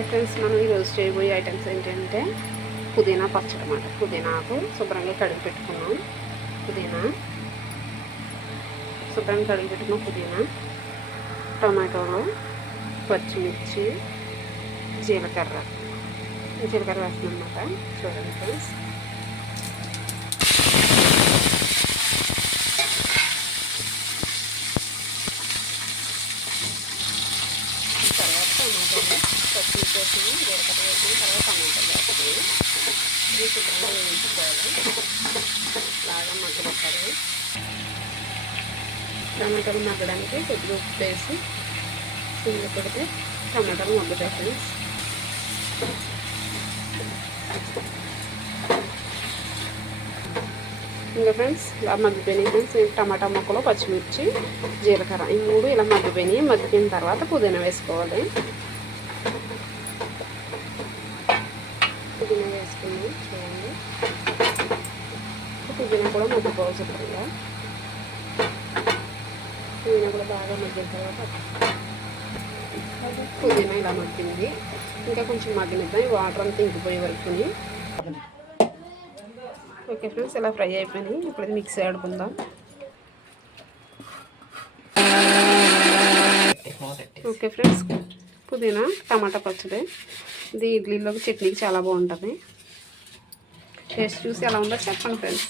Friends మనం ఈరోజు చేయబోయే ఐటమ్స్ ఏంటంటే పుదీనా పచ్చడి అన్నమాట. పుదీనాకు శుభ్రంగా కడిగి పెట్టుకున్నాం. పుదీనా, టమాటోలు, పచ్చిమిర్చి, జీలకర్ర వేస్తున్నాం అన్నమాట. చూడండి ఫ్రెండ్స్. పచ్చిమిర్చి వేసుకుని జీలకర్ర వేసుకుని తర్వాత టమాటాలు వేసుకుని ఇది శుభ్రంగా వేయించుకోవాలి. బాగా మగ్గబెట్టాలి. టమాటాలు మగ్గడానికి కొద్దిగా ఉప్పు వేసి సిమ్లో పెడితే టమాటాలు మగ్గుతాయి ఫ్రెండ్స్. ఇంకా ఫ్రెండ్స్ ఇలా మగ్గిపోయినాయి ఫ్రెండ్స్. టమాటా ముక్కలు, పచ్చిమిర్చి, జీలకర్ర ఈ మూడు ఇలా మగ్గిపోయినాయి. మగ్గిపోయిన తర్వాత పుదీనా వేసుకోవాలి. పుదీనా వేసుకుని చూడండి. పుదీనా కూడా మగ్గిపోవచ్చు. పుదీనా కూడా బాగా మగ్గిన తర్వాత పుదీనా ఇలా మగ్గింది. ఇంకా కొంచెం మగ్గనిద్దాం. వాటర్ అంతా ఇంకిపోయే వరకుని. ఓకే ఫ్రెండ్స్, ఇలా ఫ్రై అయిపోయినాయి. ఇప్పుడు మిక్సీ ఆడుకుందాం. ఓకే ఫ్రెండ్స్, పుదీనా టమాటా పచ్చడి ఇది ఇడ్లీలోకి, చట్నీకి చాలా బాగుంటుంది. టేస్ట్ చూసి ఎలా ఉందో చెప్పండి ఫ్రెండ్స్.